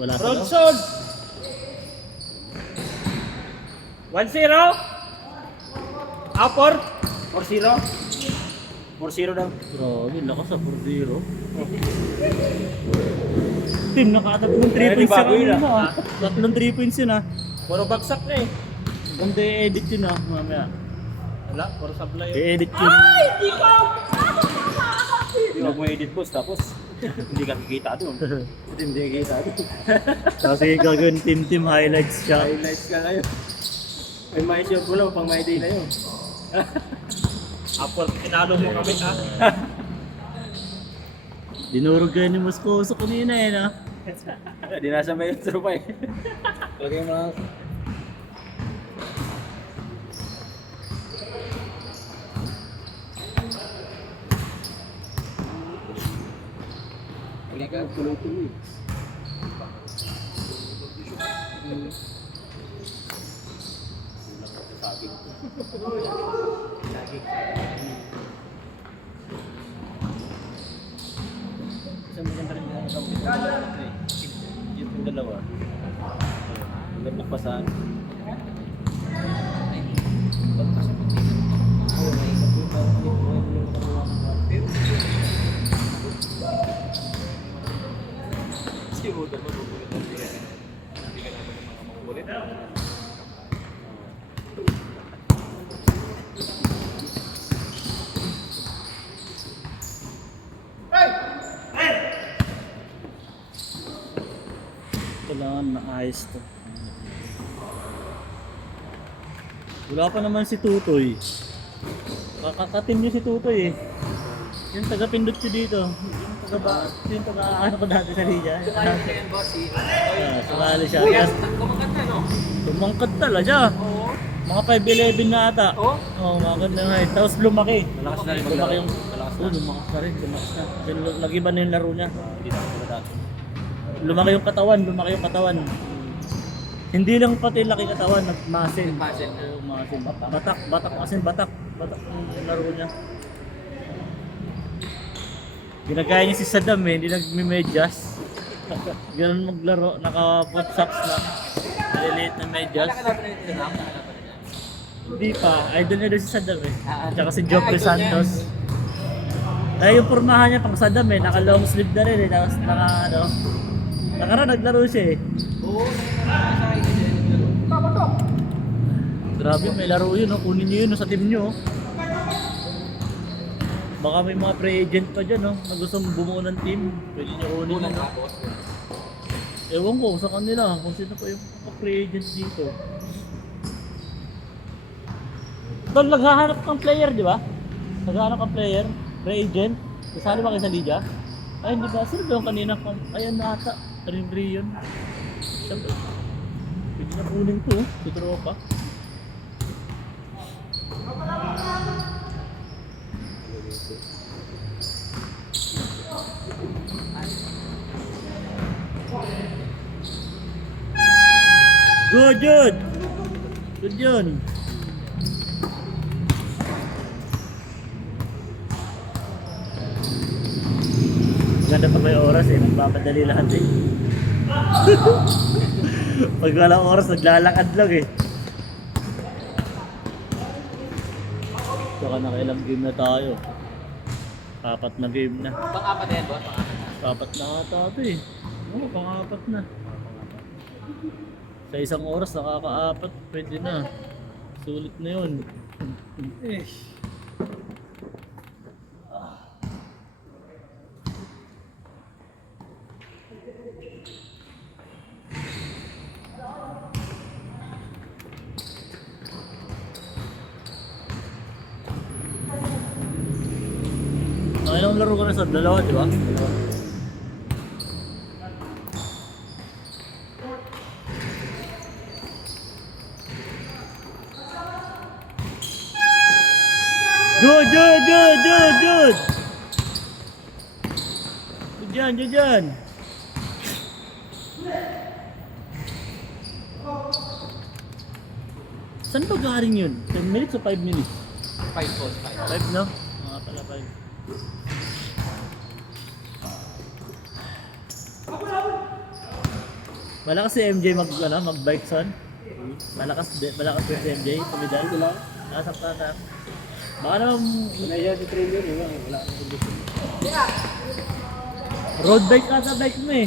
Wala pa daw. Bronson! 1-0. Apor. 4-0. 4-0 daw. Grabe, lakas sa 4-0. Team, nakatatlong 3 Ay, points bago yun, yun ah. Tatlong 3 points yun ah. Puro bagsak na eh. Ganda i-edit yun ah, mamaya. Wala, puro sablay. I-edit yun. Hindi mo edit boss, tapos hindi ka kikita doon. Hindi kikita doon. Tapos gagawin team highlights siya. Highlights ka ngayon. May may show ko lang, pang my day na yun. Apor, tinalo mo kami ha. Dinurog kayo ni Moscoso kanina eh na. Di nasa may tropa eh. Lagay mo lang. Lagay ka tuloy-tuloy. Isang maganda rin ang yung dalawa. Maganda pa sa Kailangan maayos to. Wala pa naman si Tutoy. Kakakatin niyo si Tutoy eh. Yung taga-pindot siya dito. Yung taga-ano ko dati sa Liga. Sumali siya. Tumangkad talaga siya. Mga 5'11 na ata. Oo, mga ganda na. Tapos lumaki. malakas na rin Lumaki yung... malakas Oo, lumakas na rin. Lumakas na. Nag-iba na yung laro niya. Hindi na ako dati. Lumaki yung katawan. Hindi lang pati laki katawan, nag-muscle. Nag-muscle. Oo, muscle. Batak kasi batak yung laro niya. Ginagaya niya si Saddam eh, hindi nagme-medyas. Ganun maglaro, naka-foot socks lang. Maliliit na medyas. Hindi pa, idol niya doon si Saddam eh. Tsaka si Joffrey Santos. Ay yung pormahan niya pang Saddam eh, naka-long sleeve na rin eh. Tapos naglaro siya eh. Grabe, may laro yun, no? Kunin nyo yun no, sa team nyo. Baka may mga pre-agent pa dyan, no? Na gusto bumuo ng team. Pwede nyo kunin yun, no? Ewan ko sa kanila, kung sino pa yung pre-agent dito. Tol, naghahanap kang player, di ba? Naghahanap kang player, pre-agent. Kasali ba kayo sa Liga? Ay, hindi ba? Sino ba yung kanina? Ayan na ata. Rin yun. Siyempre. Pwede na kunin ko, tuturo pa. Good! Good yun! Ganda pag may oras eh, magpapadali lahat eh. Pag walang oras, naglalakad lang eh. Baka nakailang game na tayo. 4 na game na. Pang-apat na yan, boss? Pang-4 na ata ito eh. Oo, pang-4 na. Sa isang oras, nakaka-4, pwede na. Sulit na yun. Ilang laro ko na sa dalawa, di ba? Good! Good dyan! Saan ba galing yun? 10 minutes o 5 minutes? 5 balls, 5 no? Mga pala 5. Malakas si MJ mag-bike son. Malakas din si MJ, tumidal. Nasakta na. Baka naman Naya si trailer, wala akong condition. road bike ata bike mo eh.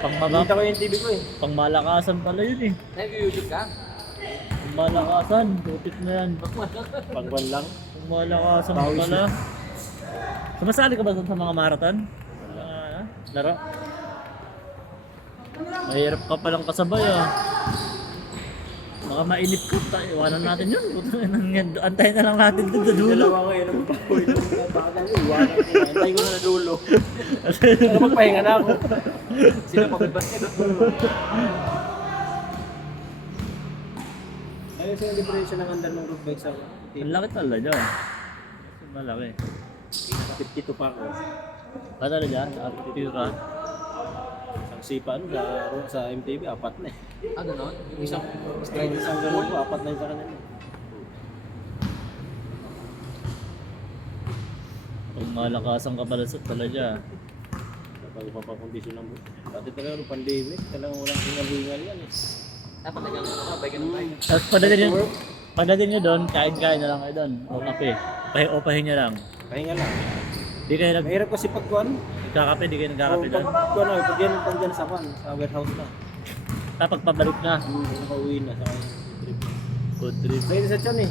Nakita ko yung TV ko eh. Pang malakasan pala yun eh. Nag-YouTube ka? Pang malakasan, tutik na yan. Pagwan lang. Pang malakasan pala. Sumasali ka ba sa mga marathon? Laro? Mahirap ka palang kasabay ah. Baka mainip ka, iwanan natin yun. Antayin na lang natin dun sa dulo. Dalawa ko yun ang papoy. Bakit ang iwanan ko na. Antay ko na na dulo. Pero magpahinga na ako. Sino pabibasket? Ayun sa diferensya ng andar ng road bike sa Ang laki talaga. Malaki. 52 pa ako. Bata na dyan, aptitude ka. Isang sipa sa MTV, 4 na eh. Ah, gano'n? Isang Kahit isang ganun ko, 4 na yung sa kanila. Kung malakasan ka pala sa talaga. Kapag ipapakondisyon lang mo. Dati talaga nung pandemic, talagang walang hingal-hingal yan eh. dapat nagkakaroon ka, bike and bike. Tapos pagdating nyo doon, kain-kain na lang kayo doon. O kape. O pahinga lang. Pahinga lang. Di kayo Mahirap kasi pagkuhan. nagkakape, di kayo nagkakape doon. Pagkuhan ako, pag yan ang dyan sa kwan, sa warehouse na. Tapos pabalik na. Nakauwi na sa kanya. Good trip. Dahil sa tiyan eh.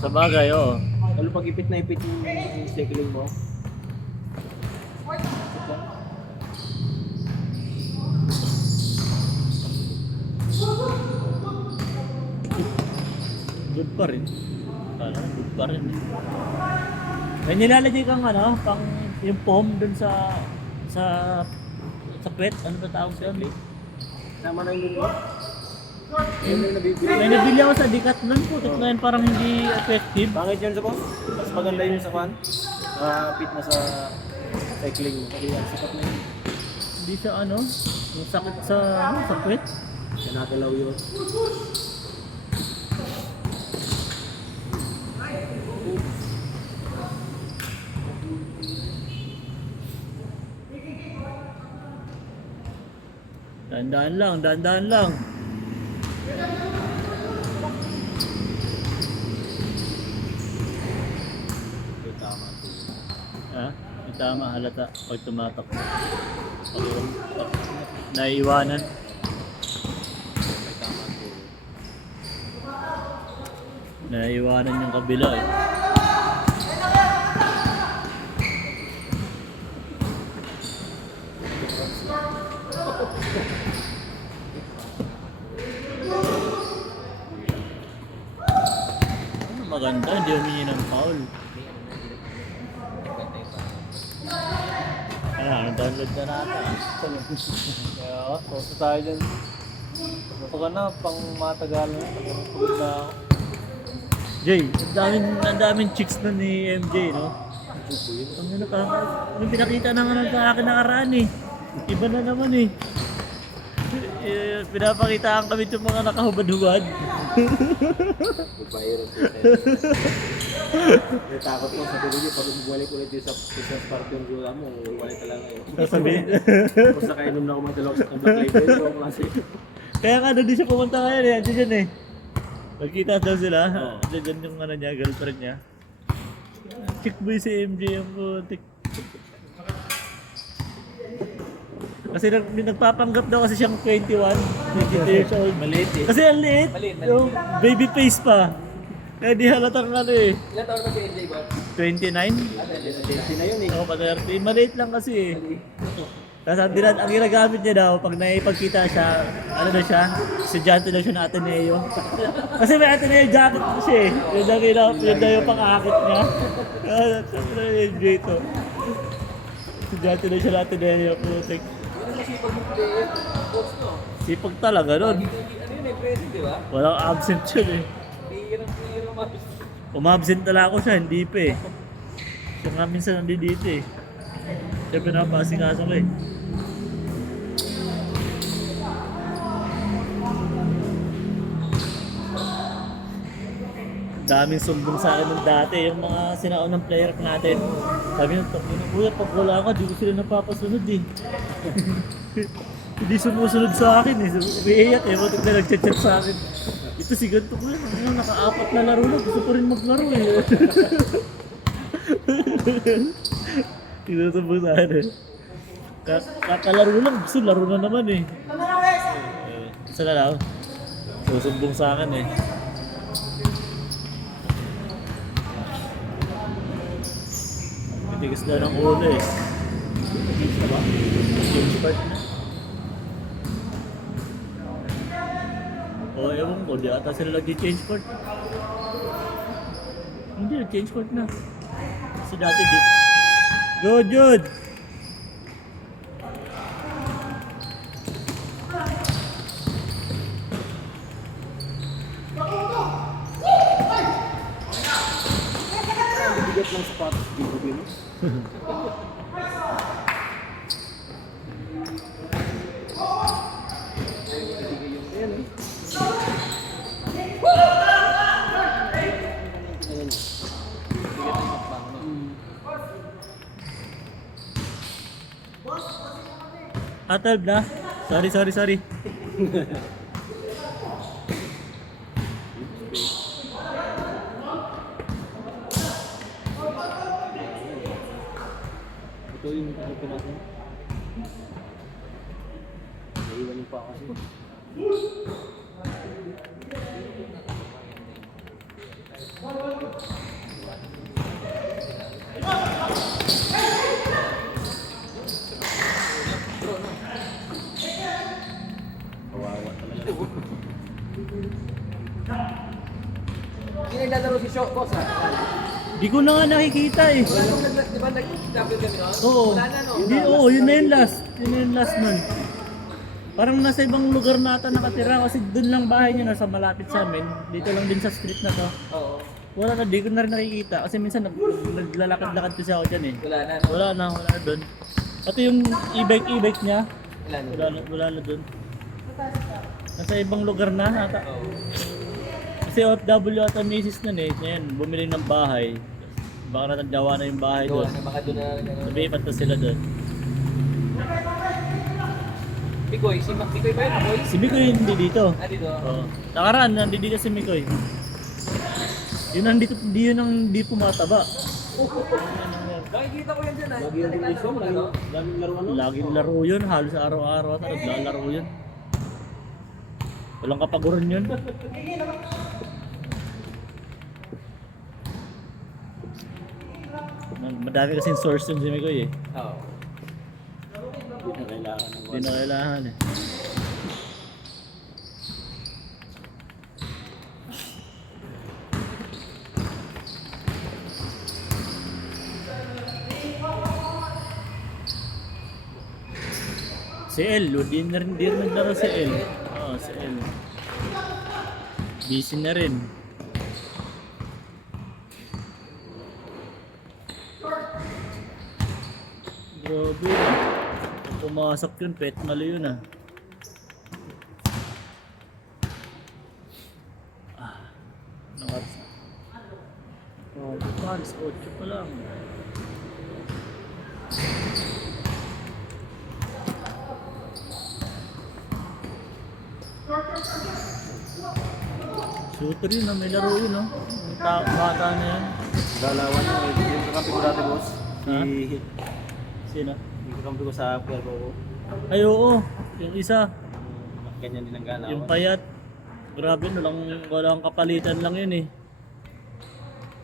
Sa bagay, oo. Lalo pag ipit na ipit yung cycling mo. Good pa rin. Kala, good pa rin. May nilalagay kang pang yung foam dun sa puwet. Ano ba tawag sa yun? Tama na yung mo. Yun yung nabibili. May nabili ako sa Decathlon po. Na yun parang hindi effective. Pangit yun sa ko. Mas maganda yun sa kwan. Fit na sa cycling mo. Kasi yan, sapat na yun. Hindi siya yung sakit sa puwet. Nanagalaw yun. Dahan-dahan lang. Yung tama. Ha? May tama halata pag tumatakbo. Pag naiiwanan. May tama ko. Naiiwanan yung kabila eh. Maganda, hindi humingi ng foul. Download na natin. Kaya, posto tayo dyan. Baka na, pang matagal na. Pagod na ako. Jay, ang daming chicks na ni MJ, no? Ang pinakita na nga sa akin nakaraan eh. Iba na naman eh. Pinapakitaan kami itong mga nakahubad-hubad. Magpahirap po tayo. Natakot ko sa tuloy pag bumalik ulit yung sa business park yung gula mo, wala talaga yun. Sasabihin. Tapos nakainom na ako magdalawag sa black label ko kasi. Kaya nga doon di siya pumunta ngayon eh. Andiyan dyan eh. Magkita daw sila. Oo. Andiyan dyan yung niya, girlfriend niya. Chick boy si MJ yung putik. Kasi nagpapanggap daw kasi siyang 21, 22 years old. Maliit eh. Kasi ang liit. Maliit. Yung baby face pa. Kaya di halatang eh. Ilan taon ba si NJ ba? 29? Agency na yun eh. Oo, pa-30. Maliit lang kasi eh. Tapos ang ginagamit niya daw, pag naipagkita siya, ano na siya, estudyante na siya ng Ateneo. Kasi may Ateneo jacket na siya eh. Yun daw yung pang-akit niya. Sabi na enjoy ito. Estudyante na siya ng Ateneo. Putik. Yun ang masipag yung player. Coach no? Sipag talaga nun. Ano yun eh, present di ba? Walang absent yun eh. Player ang mabis. Umabsent talaga ako siya, hindi pa eh. Siya nga minsan nandito dito eh. Siya pinapasikaso ko eh. Daming sumbong sa akin nung dati, yung mga sinaunang player natin. Sabi nung, kuya, pag wala ka, di ko sila napapasunod eh. Hindi sumusunod sa akin eh. Umiiyak eh. Butik na nag-chat sa akin. Ito si ganito ko yun. Ano, naka-apat na laro na. Gusto ko rin maglaro eh. Tinutubog sa akin eh. Kakalaro lang. Gusto laro na naman eh. Isa na lang. Susumbong sa akin eh. Matigas na ng ulo eh. Matigas na ba? Change part na. O ewan ko, di ata sila nag-change part. Hindi, nag-change part na. Kasi dati di. Go, Jude! Bigat ng sapatos dito din. Atab na. Sorry. Ito yung pinapin natin. Naiwan yung pa kasi. Kawawa talaga. Hindi naglalaro si Shok, boss ha? Di ko na nga nakikita eh. Wala nung di ba nag-double kami noon? Oo. Wala na no? Hindi, oo, yun na yung last. Yun na yung last man. Parang nasa ibang lugar na ata nakatira kasi doon lang bahay niya nasa malapit sa amin. Dito lang din sa street na to. Oo. Wala na, di ko na rin nakikita kasi minsan naglalakad-lakad kasi ako dyan eh. Wala na no? Wala na doon. Pati yung e-bike niya, Wala na. wala na doon. Nasa ibang lugar na ata. Oo. Kasi OFW ata misis nun eh. Ngayon, bumili ng bahay. Baka natagawa na yung bahay Gawa doon. na baka doon na gano'n. Lumipat na sila doon. Pikoy, si Pikoy ba yun? Amoy? Si Mikoy hindi dito. Ah, dito. Oo. Nakaraan, nandito dito si Mikoy. Yun nandito, yun ang di pumataba. Nakikita ko yan dyan ah. Lagi yung division, ano? Laging laro ano? Laging laro yun, halos araw-araw at naglalaro yun. Walang kapaguran yun. Madami kasing source yun si Mikoy eh. Oo. Hindi na kailangan ng Hindi na kailangan eh. Si El, di rin naglaro si El. Oo, si El. Busy na rin. Grabe. Kung pumasok yun, pet malo yun ah. Anong oras na? Oh, bukas, 8 pa lang. Shooter yun ah, may laro yun oh. Yung bata na yan. Galawan mo. Yung kakampi ko dati, boss. Ha? Sino? Yung kakampi ko sa Pierre ko. Ay oo, yung isa, Ganyan din ang galawan. yung payat. Grabe, walang kapalitan lang yun eh.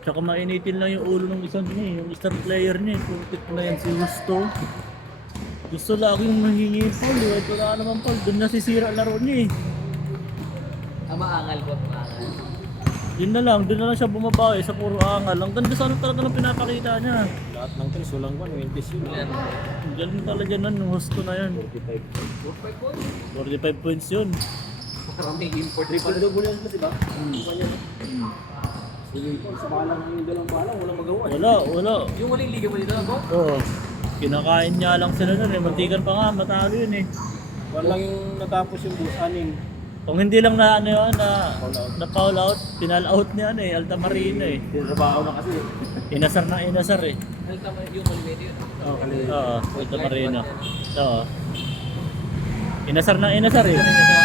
Tsaka mainitin lang yung ulo ng isang niya, yung star player niya. Purtit na yan si Gusto. Gusto laging mahingi Paul eh. Wala naman Paul, doon nasisira laro niya eh. Maangal ko, maangal. Yun na lang, doon na lang siya bumabawi sa puro angal. Ang ganda sa ano talaga ng pinapakita niya. Lahat ng tres, walang 1, 20 yun. Yan. Ang galing talaga nun, yung Gusto na yan. 45 points. 45 points yun. Parang may import pa Triple rin. double yan kasi ba? Iba yan. Sige, sa balang yung dalang balang, walang magawa. Wala. Yung huling liga mo dito, ako? Oo. Kinakain niya lang sila nun eh. Mantikan pa nga, matalo yun eh. Walang yung natapos yung bus, anim. Kung hindi lang na ano yun, na foul out, pinal out niya ano eh, Altamarino eh. Trabaho na kasi. Inasar Yung huling liga yun. Oo, Altamarino. Oo. Inasar na inasar eh. Kanina sa